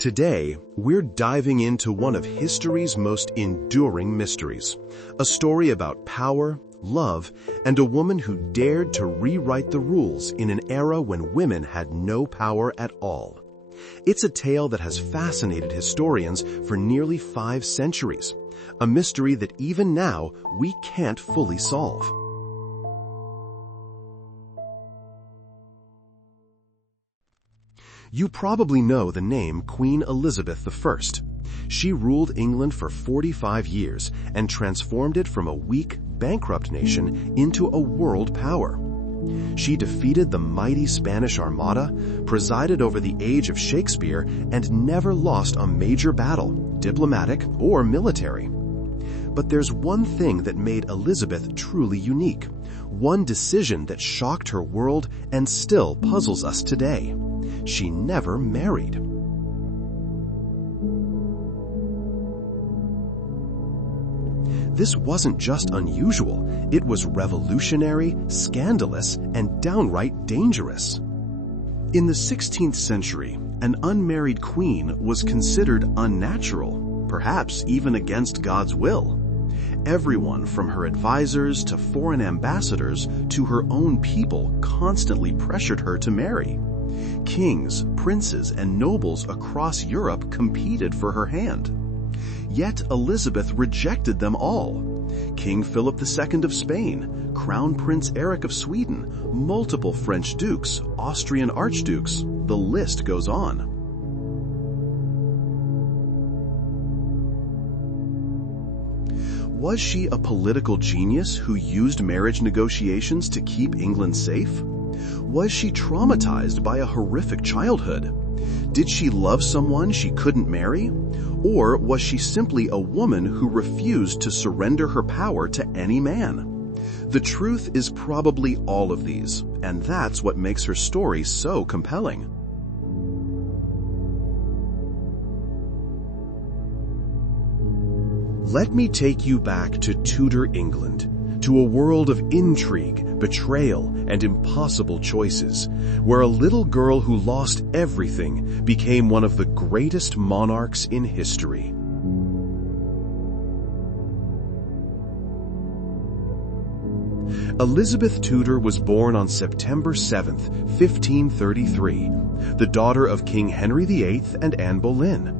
Today, we're diving into one of history's most enduring mysteries, a story about power, love, and a woman who dared to rewrite the rules in an era when women had no power at all. It's a tale that has fascinated historians for nearly 5 centuries, a mystery that even now we can't fully solve. You probably know the name Queen Elizabeth I. She ruled England for 45 years and transformed it from a weak, bankrupt nation into a world power. She defeated the mighty Spanish Armada, presided over the age of Shakespeare, and never lost a major battle, diplomatic or military. But there's one thing that made Elizabeth truly unique, one decision that shocked her world and still puzzles us today. She never married. This wasn't just unusual, it was revolutionary, scandalous, and downright dangerous. In the 16th century, an unmarried queen was considered unnatural, perhaps even against God's will. Everyone from her advisors to foreign ambassadors to her own people constantly pressured her to marry. Kings, princes, and nobles across Europe competed for her hand. Yet Elizabeth rejected them all. King Philip II of Spain, Crown Prince Eric of Sweden, multiple French dukes, Austrian archdukes, the list goes on. Was she a political genius who used marriage negotiations to keep England safe? Was she traumatized by a horrific childhood? Did she love someone she couldn't marry? Or was she simply a woman who refused to surrender her power to any man? The truth is probably all of these, and that's what makes her story so compelling. Let me take you back to Tudor England, to a world of intrigue, betrayal, and impossible choices, where a little girl who lost everything became one of the greatest monarchs in history. Elizabeth Tudor was born on September 7, 1533, the daughter of King Henry VIII and Anne Boleyn.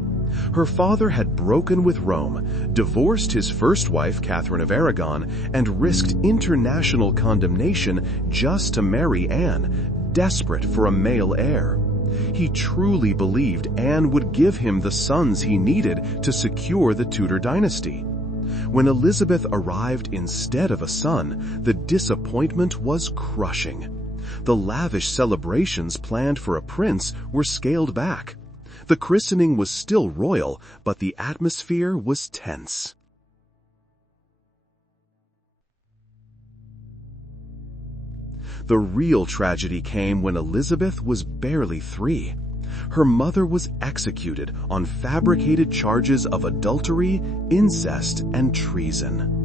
Her father had broken with Rome, divorced his first wife, Catherine of Aragon, and risked international condemnation just to marry Anne, desperate for a male heir. He truly believed Anne would give him the sons he needed to secure the Tudor dynasty. When Elizabeth arrived instead of a son, the disappointment was crushing. The lavish celebrations planned for a prince were scaled back. The christening was still royal, but the atmosphere was tense. The real tragedy came when Elizabeth was barely 3. Her mother was executed on fabricated charges of adultery, incest, and treason.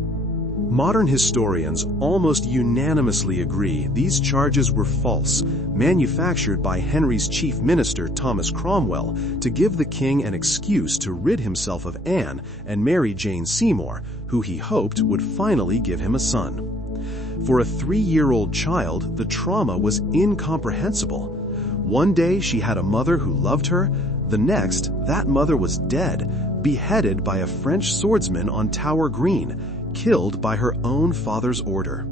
Modern historians almost unanimously agree these charges were false, manufactured by Henry's chief minister Thomas Cromwell to give the king an excuse to rid himself of Anne and marry Jane Seymour, who he hoped would finally give him a son. For a 3-year-old child, the trauma was incomprehensible. One day she had a mother who loved her, the next, that mother was dead, beheaded by a French swordsman on Tower Green, killed by her own father's order.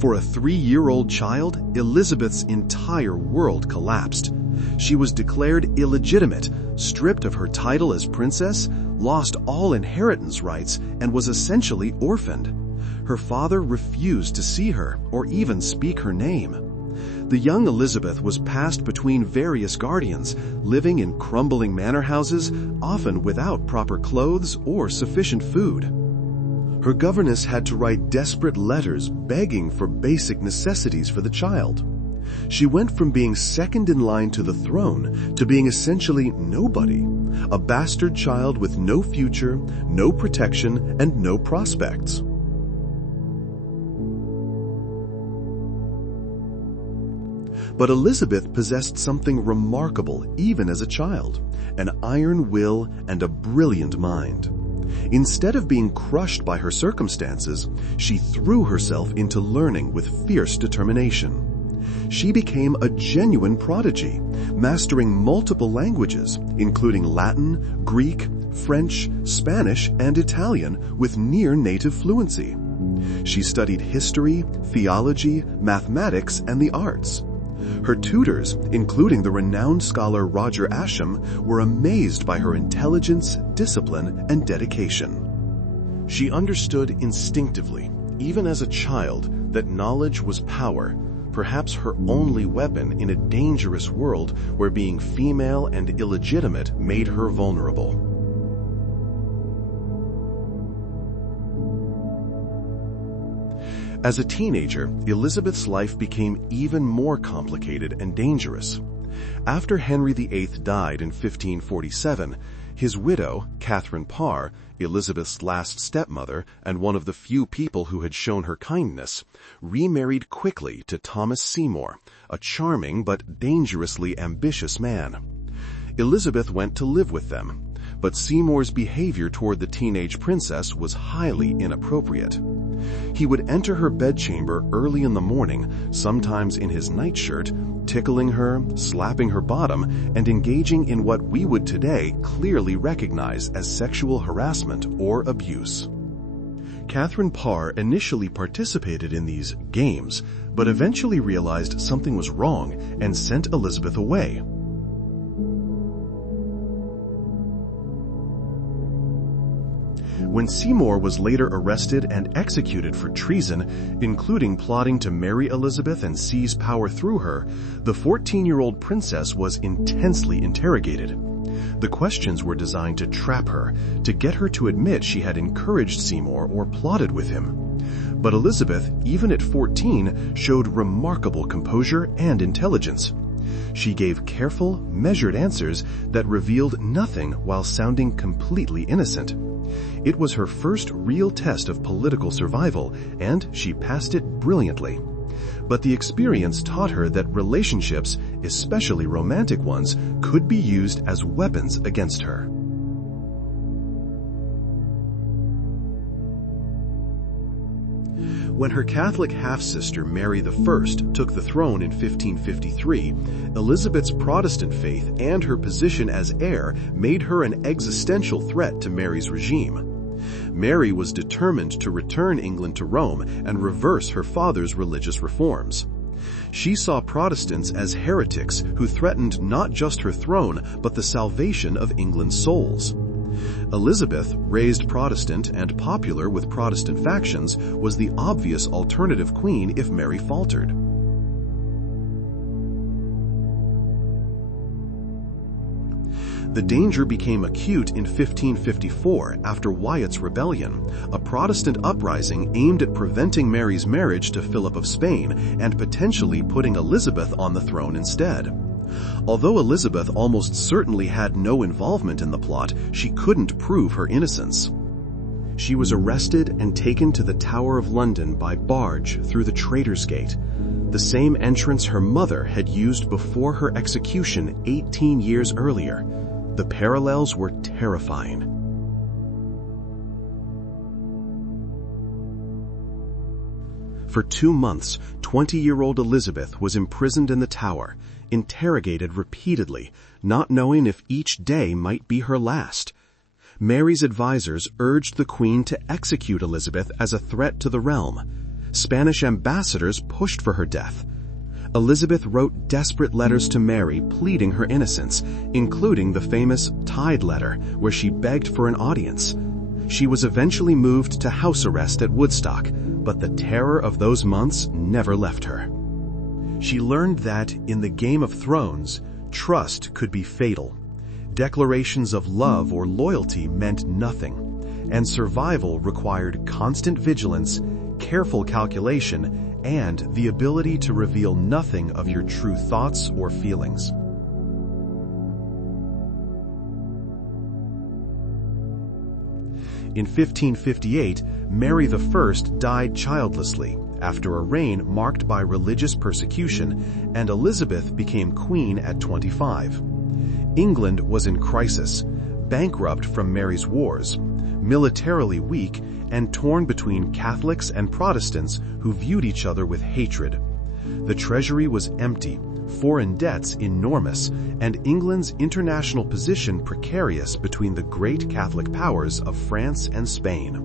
For a 3-year-old child, Elizabeth's entire world collapsed. She was declared illegitimate, stripped of her title as princess, lost all inheritance rights, and was essentially orphaned. Her father refused to see her or even speak her name. The young Elizabeth was passed between various guardians, living in crumbling manor houses, often without proper clothes or sufficient food. Her governess had to write desperate letters begging for basic necessities for the child. She went from being second in line to the throne to being essentially nobody, a bastard child with no future, no protection, and no prospects. But Elizabeth possessed something remarkable even as a child, an iron will and a brilliant mind. Instead of being crushed by her circumstances, she threw herself into learning with fierce determination. She became a genuine prodigy, mastering multiple languages, including Latin, Greek, French, Spanish, and Italian with near-native fluency. She studied history, theology, mathematics, and the arts. Her tutors, including the renowned scholar Roger Ascham, were amazed by her intelligence, discipline, and dedication. She understood instinctively, even as a child, that knowledge was power, perhaps her only weapon in a dangerous world where being female and illegitimate made her vulnerable. As a teenager, Elizabeth's life became even more complicated and dangerous. After Henry VIII died in 1547, his widow, Catherine Parr, Elizabeth's last stepmother and one of the few people who had shown her kindness, remarried quickly to Thomas Seymour, a charming but dangerously ambitious man. Elizabeth went to live with them, but Seymour's behavior toward the teenage princess was highly inappropriate. He would enter her bedchamber early in the morning, sometimes in his nightshirt, tickling her, slapping her bottom, and engaging in what we would today clearly recognize as sexual harassment or abuse. Catherine Parr initially participated in these games, but eventually realized something was wrong and sent Elizabeth away. When Seymour was later arrested and executed for treason, including plotting to marry Elizabeth and seize power through her, the 14-year-old princess was intensely interrogated. The questions were designed to trap her, to get her to admit she had encouraged Seymour or plotted with him. But Elizabeth, even at 14, showed remarkable composure and intelligence. She gave careful, measured answers that revealed nothing while sounding completely innocent. It was her first real test of political survival, and she passed it brilliantly. But the experience taught her that relationships, especially romantic ones, could be used as weapons against her. When her Catholic half-sister Mary I took the throne in 1553, Elizabeth's Protestant faith and her position as heir made her an existential threat to Mary's regime. Mary was determined to return England to Rome and reverse her father's religious reforms. She saw Protestants as heretics who threatened not just her throne, but the salvation of England's souls. Elizabeth, raised Protestant and popular with Protestant factions, was the obvious alternative queen if Mary faltered. The danger became acute in 1554 after Wyatt's Rebellion, a Protestant uprising aimed at preventing Mary's marriage to Philip of Spain and potentially putting Elizabeth on the throne instead. Although Elizabeth almost certainly had no involvement in the plot, she couldn't prove her innocence. She was arrested and taken to the Tower of London by barge through the Traitor's Gate, the same entrance her mother had used before her execution 18 years earlier. The parallels were terrifying. For 2 months, 20-year-old Elizabeth was imprisoned in the Tower, interrogated repeatedly, not knowing if each day might be her last. Mary's advisors urged the Queen to execute Elizabeth as a threat to the realm. Spanish ambassadors pushed for her death. Elizabeth wrote desperate letters to Mary pleading her innocence, including the famous Tide letter, where she begged for an audience. She was eventually moved to house arrest at Woodstock, but the terror of those months never left her. She learned that, in the Game of Thrones, trust could be fatal. Declarations of love or loyalty meant nothing, and survival required constant vigilance, careful calculation, and the ability to reveal nothing of your true thoughts or feelings. In 1558, Mary I died childlessly, after a reign marked by religious persecution, and Elizabeth became queen at 25. England was in crisis, bankrupt from Mary's wars, militarily weak, and torn between Catholics and Protestants who viewed each other with hatred. The treasury was empty, foreign debts enormous, and England's international position precarious between the great Catholic powers of France and Spain.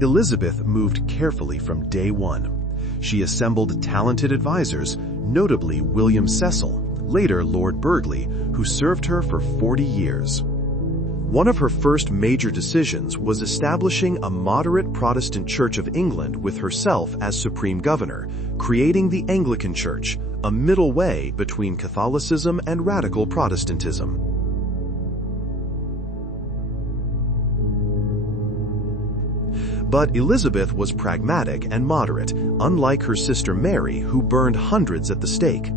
Elizabeth moved carefully from day one. She assembled talented advisors, notably William Cecil, later Lord Burghley, who served her for 40 years. One of her first major decisions was establishing a moderate Protestant Church of England with herself as supreme governor, creating the Anglican Church, a middle way between Catholicism and radical Protestantism. But Elizabeth was pragmatic and moderate, unlike her sister Mary, who burned hundreds at the stake.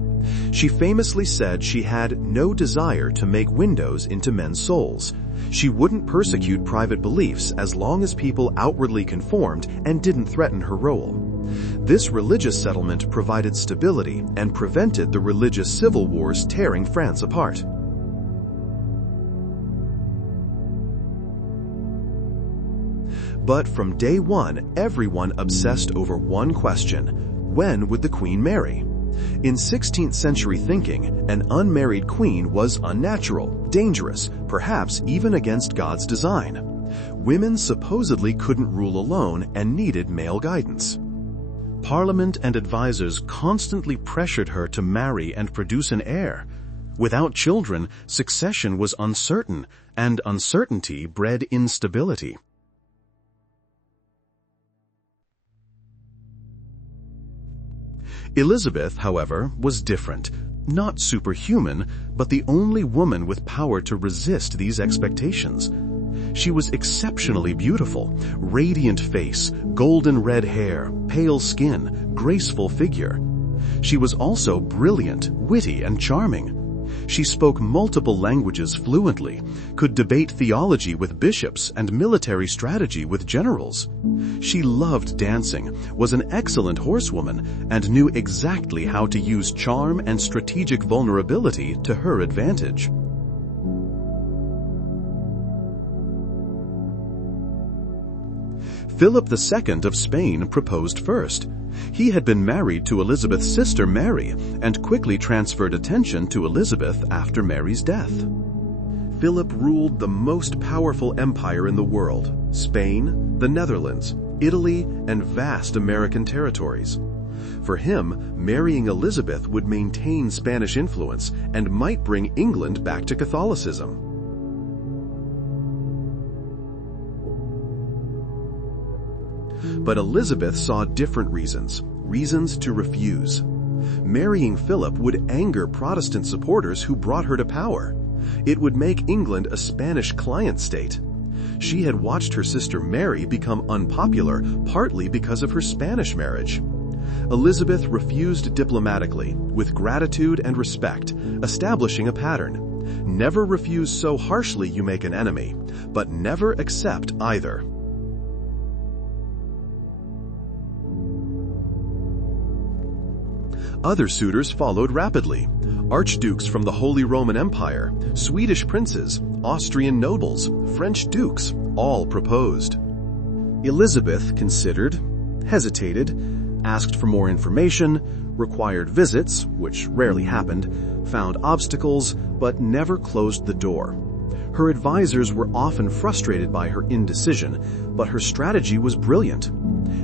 She famously said she had no desire to make windows into men's souls. She wouldn't persecute private beliefs as long as people outwardly conformed and didn't threaten her role. This religious settlement provided stability and prevented the religious civil wars tearing France apart. But from day one, everyone obsessed over one question: when would the Queen marry? In 16th century thinking, an unmarried queen was unnatural, dangerous, perhaps even against God's design. Women supposedly couldn't rule alone and needed male guidance. Parliament and advisors constantly pressured her to marry and produce an heir. Without children, succession was uncertain, and uncertainty bred instability. Elizabeth, however, was different. Not superhuman, but the only woman with power to resist these expectations. She was exceptionally beautiful, radiant face, golden red hair, pale skin, graceful figure. She was also brilliant, witty, and charming. She spoke multiple languages fluently, could debate theology with bishops and military strategy with generals. She loved dancing, was an excellent horsewoman, and knew exactly how to use charm and strategic vulnerability to her advantage. Philip II of Spain proposed first. He had been married to Elizabeth's sister Mary and quickly transferred attention to Elizabeth after Mary's death. Philip ruled the most powerful empire in the world: Spain, the Netherlands, Italy, and vast American territories. For him, marrying Elizabeth would maintain Spanish influence and might bring England back to Catholicism. But Elizabeth saw different reasons to refuse. Marrying Philip would anger Protestant supporters who brought her to power. It would make England a Spanish client state. She had watched her sister Mary become unpopular partly because of her Spanish marriage. Elizabeth refused diplomatically, with gratitude and respect, establishing a pattern. Never refuse so harshly you make an enemy, but never accept either. Other suitors followed rapidly. Archdukes from the Holy Roman Empire, Swedish princes, Austrian nobles, French dukes, all proposed. Elizabeth considered, hesitated, asked for more information, required visits, which rarely happened, found obstacles, but never closed the door. Her advisors were often frustrated by her indecision, but her strategy was brilliant.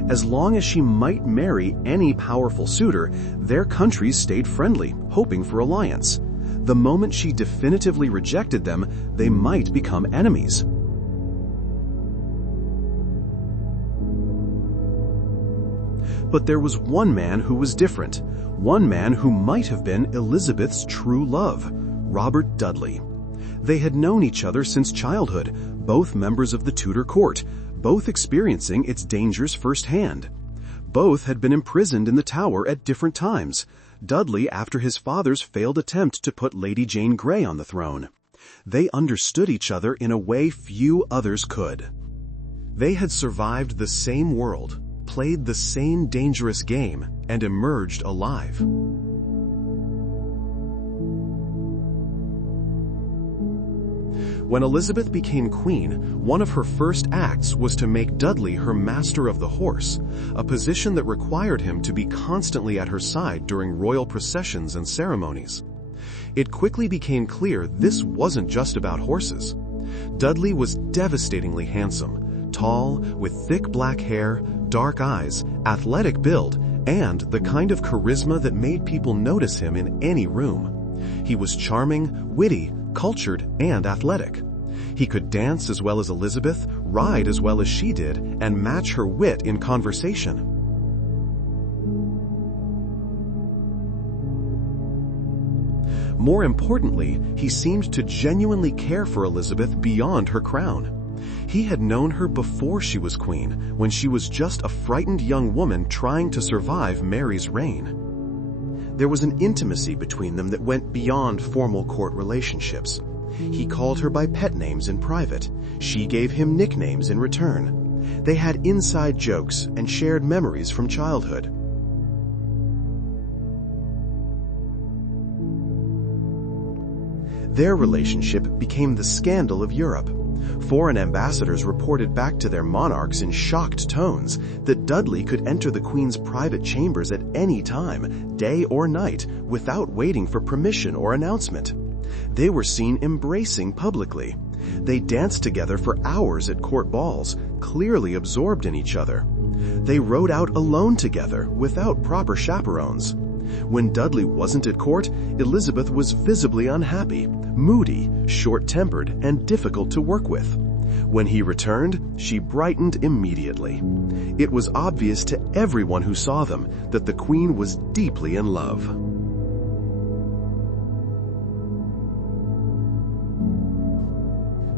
As long as she might marry any powerful suitor, their countries stayed friendly, hoping for alliance. The moment she definitively rejected them, they might become enemies. But there was one man who was different, one man who might have been Elizabeth's true love, Robert Dudley. They had known each other since childhood, both members of the Tudor court, both experiencing its dangers firsthand. Both had been imprisoned in the Tower at different times, Dudley after his father's failed attempt to put Lady Jane Grey on the throne. They understood each other in a way few others could. They had survived the same world, played the same dangerous game, and emerged alive. When Elizabeth became queen, one of her first acts was to make Dudley her master of the horse, a position that required him to be constantly at her side during royal processions and ceremonies. It quickly became clear this wasn't just about horses. Dudley was devastatingly handsome, tall, with thick black hair, dark eyes, athletic build, and the kind of charisma that made people notice him in any room. He was charming, witty, cultured, and athletic. He could dance as well as Elizabeth, ride as well as she did, and match her wit in conversation. More importantly, he seemed to genuinely care for Elizabeth beyond her crown. He had known her before she was queen, when she was just a frightened young woman trying to survive Mary's reign. There was an intimacy between them that went beyond formal court relationships. He called her by pet names in private. She gave him nicknames in return. They had inside jokes and shared memories from childhood. Their relationship became the scandal of Europe. Foreign ambassadors reported back to their monarchs in shocked tones that Dudley could enter the Queen's private chambers at any time, day or night, without waiting for permission or announcement. They were seen embracing publicly. They danced together for hours at court balls, clearly absorbed in each other. They rode out alone together without proper chaperones. When Dudley wasn't at court, Elizabeth was visibly unhappy, moody, short-tempered, and difficult to work with. When he returned, she brightened immediately. It was obvious to everyone who saw them that the Queen was deeply in love.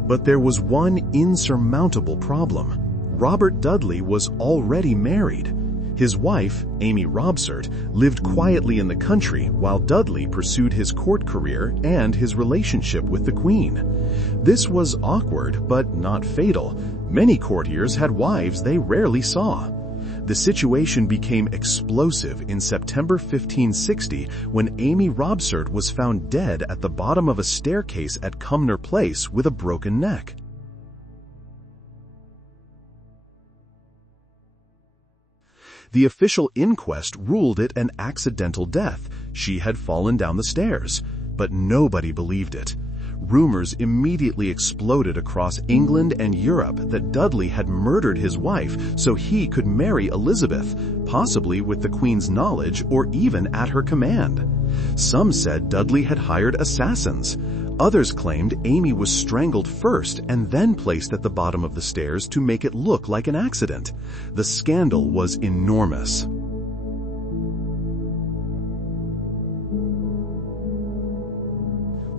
But there was one insurmountable problem. Robert Dudley was already married. His wife, Amy Robsart, lived quietly in the country while Dudley pursued his court career and his relationship with the Queen. This was awkward, but not fatal. Many courtiers had wives they rarely saw. The situation became explosive in September 1560 when Amy Robsart was found dead at the bottom of a staircase at Cumnor Place with a broken neck. The official inquest ruled it an accidental death. She had fallen down the stairs, but nobody believed it. Rumors immediately exploded across England and Europe that Dudley had murdered his wife so he could marry Elizabeth, possibly with the Queen's knowledge or even at her command. Some said Dudley had hired assassins. Others claimed Amy was strangled first and then placed at the bottom of the stairs to make it look like an accident. The scandal was enormous.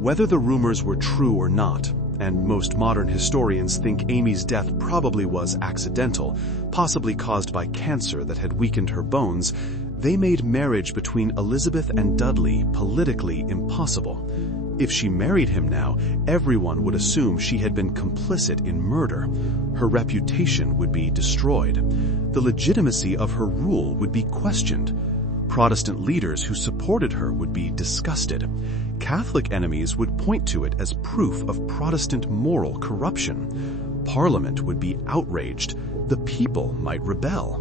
Whether the rumors were true or not, and most modern historians think Amy's death probably was accidental, possibly caused by cancer that had weakened her bones, they made marriage between Elizabeth and Dudley politically impossible. If she married him now, everyone would assume she had been complicit in murder. Her reputation would be destroyed. The legitimacy of her rule would be questioned. Protestant leaders who supported her would be disgusted. Catholic enemies would point to it as proof of Protestant moral corruption. Parliament would be outraged. The people might rebel.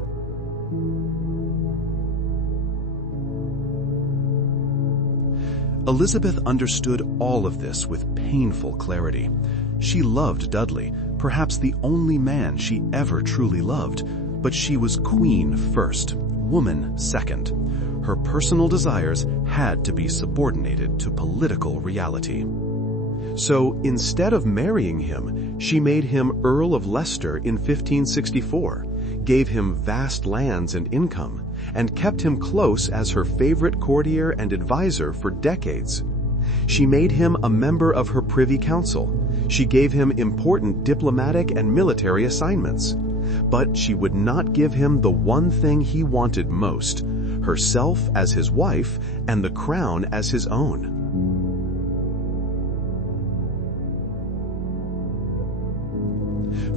Elizabeth understood all of this with painful clarity. She loved Dudley, perhaps the only man she ever truly loved, but she was queen first, woman second. Her personal desires had to be subordinated to political reality. So instead of marrying him, she made him Earl of Leicester in 1564, gave him vast lands and income, and kept him close as her favorite courtier and advisor for decades. She made him a member of her Privy Council. She gave him important diplomatic and military assignments. But she would not give him the one thing he wanted most, herself as his wife and the crown as his own.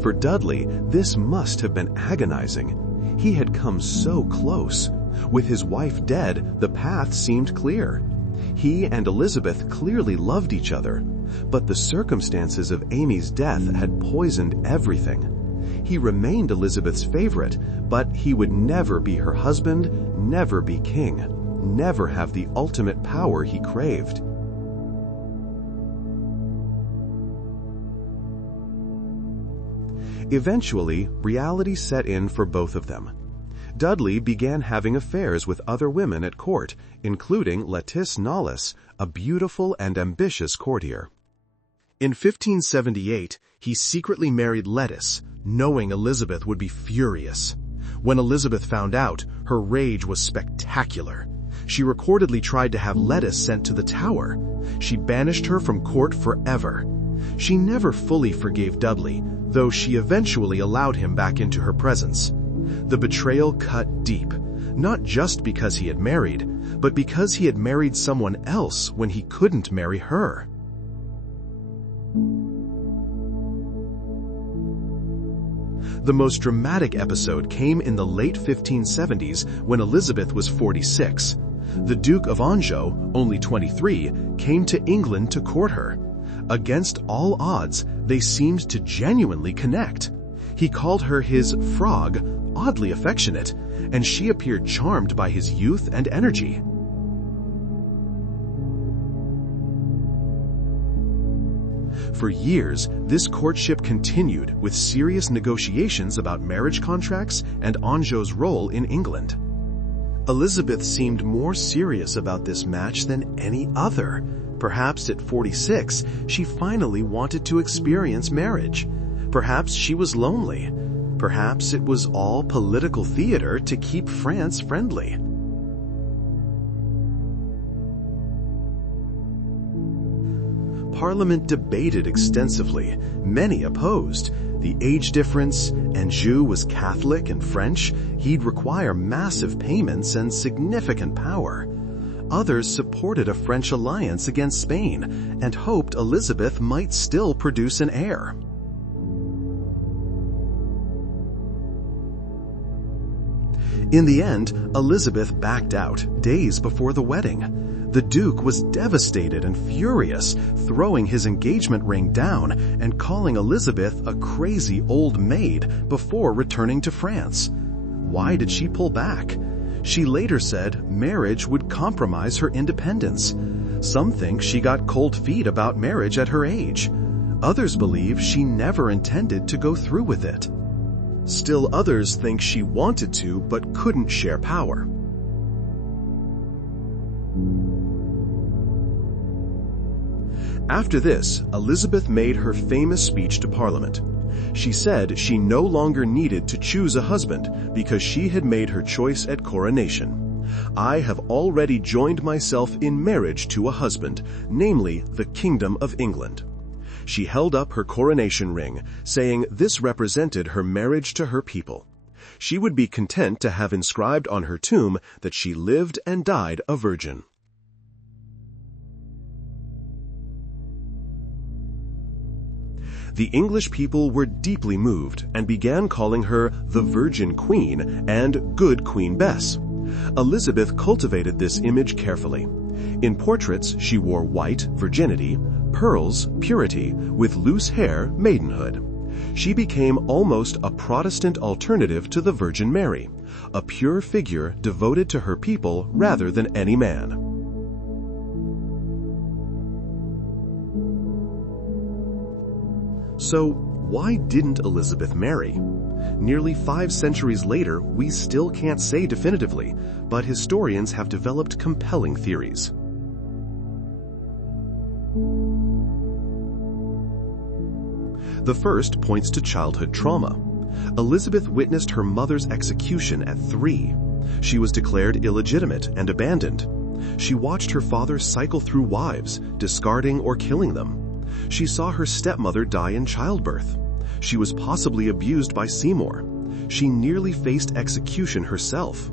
For Dudley, this must have been agonizing. He had come so close. With his wife dead, the path seemed clear. He and Elizabeth clearly loved each other, but the circumstances of Amy's death had poisoned everything. He remained Elizabeth's favorite, but he would never be her husband, never be king, never have the ultimate power he craved. Eventually, reality set in for both of them. Dudley began having affairs with other women at court, including Lettice Knollys, a beautiful and ambitious courtier. In 1578, he secretly married Lettice, knowing Elizabeth would be furious. When Elizabeth found out, her rage was spectacular. She reportedly tried to have Lettice sent to the Tower. She banished her from court forever. She never fully forgave Dudley, though she eventually allowed him back into her presence. The betrayal cut deep, not just because he had married, but because he had married someone else when he couldn't marry her. The most dramatic episode came in the late 1570s when Elizabeth was 46. The Duke of Anjou, only 23, came to England to court her. Against all odds, they seemed to genuinely connect. He called her his frog, oddly affectionate, and she appeared charmed by his youth and energy. For years, this courtship continued with serious negotiations about marriage contracts and Anjou's role in England. Elizabeth seemed more serious about this match than any other. Perhaps at 46, she finally wanted to experience marriage. Perhaps she was lonely. Perhaps it was all political theater to keep France friendly. Parliament debated extensively. Many opposed. The age difference, Anjou was Catholic and French. He'd require massive payments and significant power. Others supported a French alliance against Spain and hoped Elizabeth might still produce an heir. In the end, Elizabeth backed out days before the wedding. The Duke was devastated and furious, throwing his engagement ring down and calling Elizabeth a crazy old maid before returning to France. Why did she pull back? She later said marriage would compromise her independence. Some think she got cold feet about marriage at her age. Others believe she never intended to go through with it. Still others think she wanted to but couldn't share power. After this, Elizabeth made her famous speech to Parliament. She said she no longer needed to choose a husband because she had made her choice at coronation. I have already joined myself in marriage to a husband, namely the Kingdom of England. She held up her coronation ring, saying this represented her marriage to her people. She would be content to have inscribed on her tomb that she lived and died a virgin. The English people were deeply moved and began calling her the Virgin Queen and Good Queen Bess. Elizabeth cultivated this image carefully. In portraits, she wore white, virginity, pearls, purity, with loose hair, maidenhood. She became almost a Protestant alternative to the Virgin Mary, a pure figure devoted to her people rather than any man. So, why didn't Elizabeth marry? Nearly 5 centuries later, we still can't say definitively, but historians have developed compelling theories. The first points to childhood trauma. Elizabeth witnessed her mother's execution at 3. She was declared illegitimate and abandoned. She watched her father cycle through wives, discarding or killing them. She saw her stepmother die in childbirth. She was possibly abused by Seymour. She nearly faced execution herself.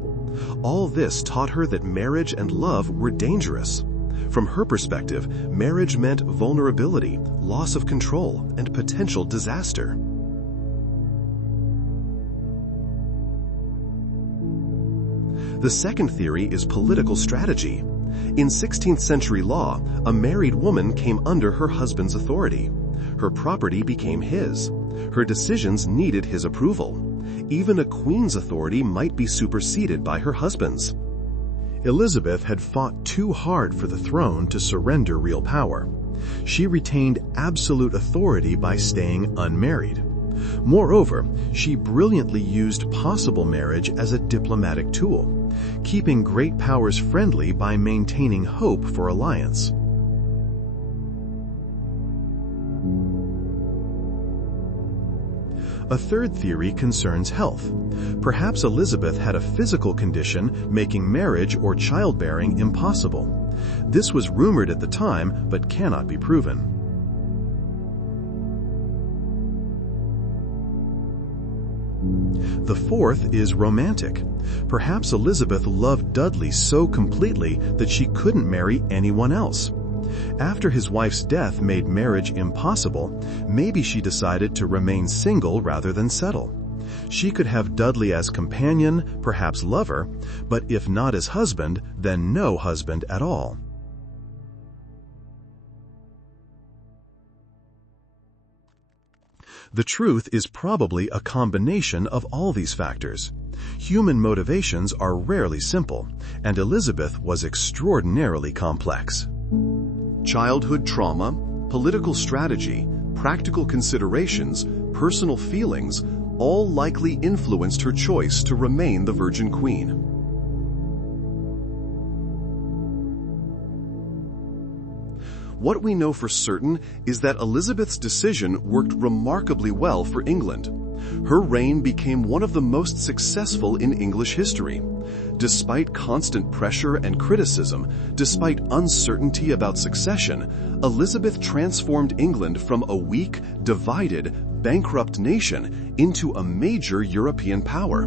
All this taught her that marriage and love were dangerous. From her perspective, marriage meant vulnerability, loss of control, and potential disaster. The second theory is political strategy. In 16th century law, a married woman came under her husband's authority. Her property became his. Her decisions needed his approval. Even a queen's authority might be superseded by her husband's. Elizabeth had fought too hard for the throne to surrender real power. She retained absolute authority by staying unmarried. Moreover, she brilliantly used possible marriage as a diplomatic tool, keeping great powers friendly by maintaining hope for alliance. A third theory concerns health. Perhaps Elizabeth had a physical condition making marriage or childbearing impossible. This was rumored at the time, but cannot be proven. The fourth is romantic. Perhaps Elizabeth loved Dudley so completely that she couldn't marry anyone else. After his wife's death made marriage impossible, maybe she decided to remain single rather than settle. She could have Dudley as companion, perhaps lover, but if not as husband, then no husband at all. The truth is probably a combination of all these factors. Human motivations are rarely simple, and Elizabeth was extraordinarily complex. Childhood trauma, political strategy, practical considerations, personal feelings, all likely influenced her choice to remain the Virgin Queen. What we know for certain is that Elizabeth's decision worked remarkably well for England. Her reign became one of the most successful in English history. Despite constant pressure and criticism, despite uncertainty about succession, Elizabeth transformed England from a weak, divided, bankrupt nation into a major European power.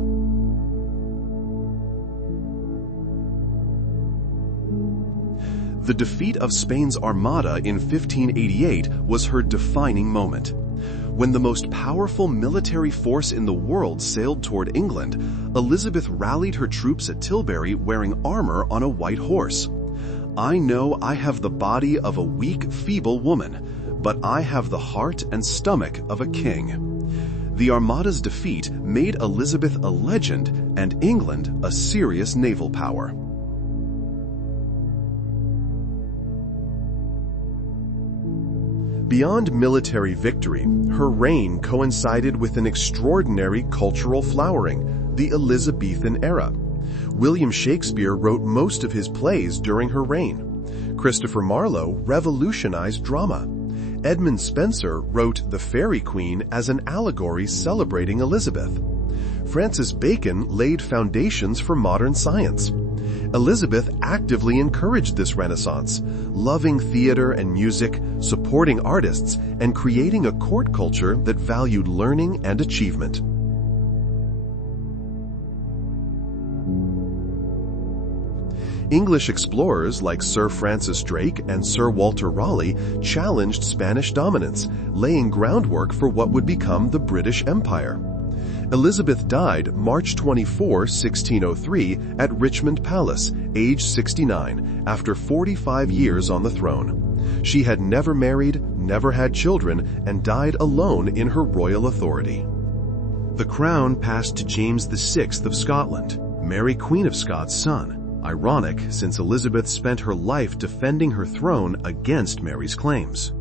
The defeat of Spain's Armada in 1588 was her defining moment. When the most powerful military force in the world sailed toward England, Elizabeth rallied her troops at Tilbury wearing armor on a white horse. "I know I have the body of a weak, feeble woman, but I have the heart and stomach of a king." The Armada's defeat made Elizabeth a legend and England a serious naval power. Beyond military victory, her reign coincided with an extraordinary cultural flowering, the Elizabethan era. William Shakespeare wrote most of his plays during her reign. Christopher Marlowe revolutionized drama. Edmund Spenser wrote The Faerie Queen as an allegory celebrating Elizabeth. Francis Bacon laid foundations for modern science. Elizabeth actively encouraged this renaissance, loving theater and music, supporting artists, and creating a court culture that valued learning and achievement. English explorers like Sir Francis Drake and Sir Walter Raleigh challenged Spanish dominance, laying groundwork for what would become the British Empire. Elizabeth died March 24, 1603, at Richmond Palace, age 69, after 45 years on the throne. She had never married, never had children, and died alone in her royal authority. The crown passed to James VI of Scotland, Mary Queen of Scots' son. Ironic, since Elizabeth spent her life defending her throne against Mary's claims.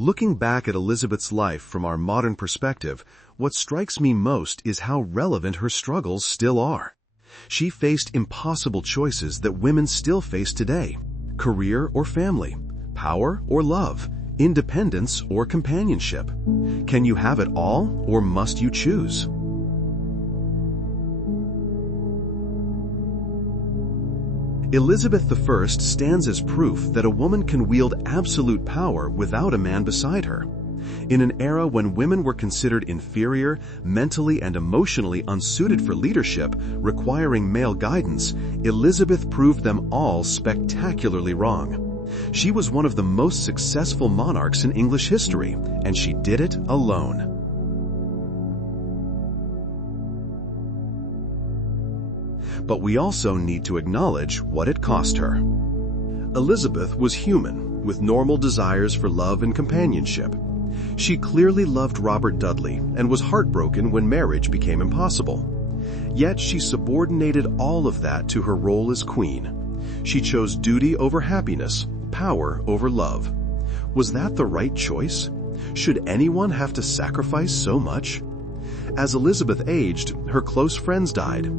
Looking back at Elizabeth's life from our modern perspective, what strikes me most is how relevant her struggles still are. She faced impossible choices that women still face today: career or family, power or love, independence or companionship. Can you have it all, or must you choose? Elizabeth I stands as proof that a woman can wield absolute power without a man beside her. In an era when women were considered inferior, mentally and emotionally unsuited for leadership, requiring male guidance, Elizabeth proved them all spectacularly wrong. She was one of the most successful monarchs in English history, and she did it alone. But we also need to acknowledge what it cost her. Elizabeth was human, with normal desires for love and companionship. She clearly loved Robert Dudley and was heartbroken when marriage became impossible. Yet she subordinated all of that to her role as queen. She chose duty over happiness, power over love. Was that the right choice? Should anyone have to sacrifice so much? As Elizabeth aged, her close friends died.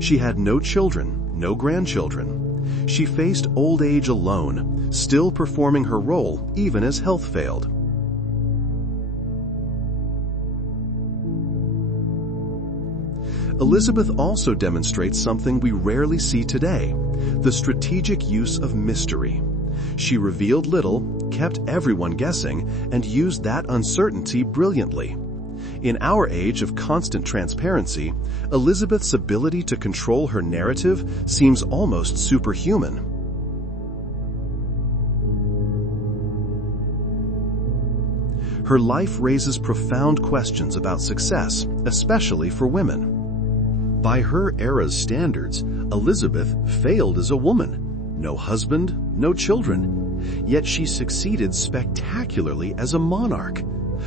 She had no children, no grandchildren. She faced old age alone, still performing her role even as health failed. Elizabeth also demonstrates something we rarely see today, the strategic use of mystery. She revealed little, kept everyone guessing, and used that uncertainty brilliantly. In our age of constant transparency, Elizabeth's ability to control her narrative seems almost superhuman. Her life raises profound questions about success, especially for women. By her era's standards, Elizabeth failed as a woman. No husband, no children. Yet she succeeded spectacularly as a monarch.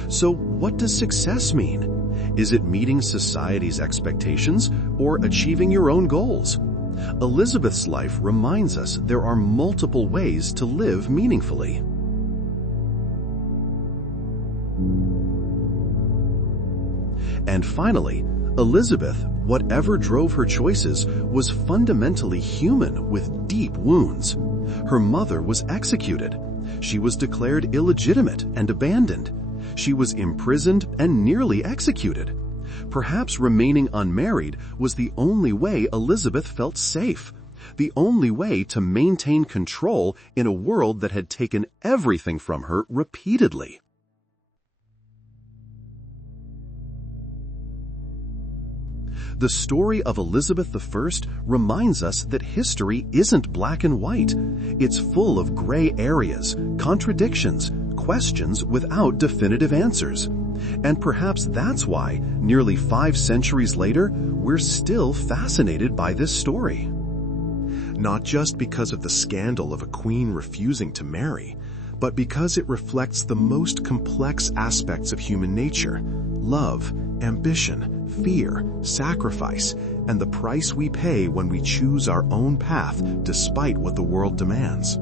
So what does success mean? Is it meeting society's expectations or achieving your own goals? Elizabeth's life reminds us there are multiple ways to live meaningfully. And finally, Elizabeth, whatever drove her choices, was fundamentally human with deep wounds. Her mother was executed. She was declared illegitimate and abandoned. She was imprisoned and nearly executed. Perhaps remaining unmarried was the only way Elizabeth felt safe, the only way to maintain control in a world that had taken everything from her repeatedly. The story of Elizabeth I reminds us that history isn't black and white. It's full of gray areas, contradictions, questions without definitive answers. And perhaps that's why, nearly 5 centuries later, we're still fascinated by this story. Not just because of the scandal of a queen refusing to marry, but because it reflects the most complex aspects of human nature: love, ambition, fear, sacrifice, and the price we pay when we choose our own path despite what the world demands.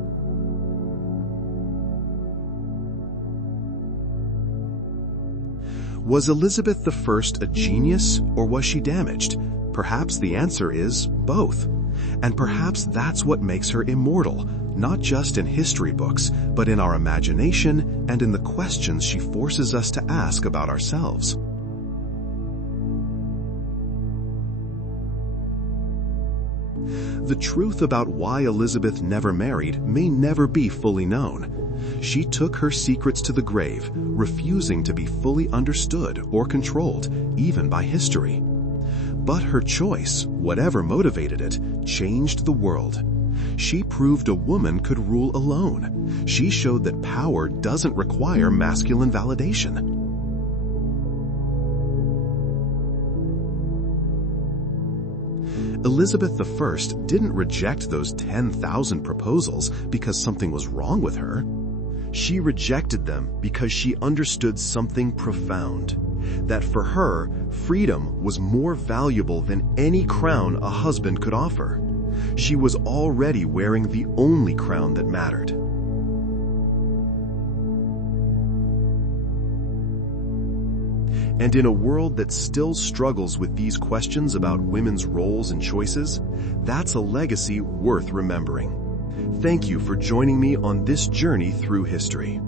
Was Elizabeth I a genius, or was she damaged? Perhaps the answer is both. And perhaps that's what makes her immortal, not just in history books, but in our imagination and in the questions she forces us to ask about ourselves. The truth about why Elizabeth never married may never be fully known. She took her secrets to the grave, refusing to be fully understood or controlled, even by history. But her choice, whatever motivated it, changed the world. She proved a woman could rule alone. She showed that power doesn't require masculine validation. Elizabeth I didn't reject those 10,000 proposals because something was wrong with her. She rejected them because she understood something profound, that for her, freedom was more valuable than any crown a husband could offer. She was already wearing the only crown that mattered. And in a world that still struggles with these questions about women's roles and choices, that's a legacy worth remembering. Thank you for joining me on this journey through history.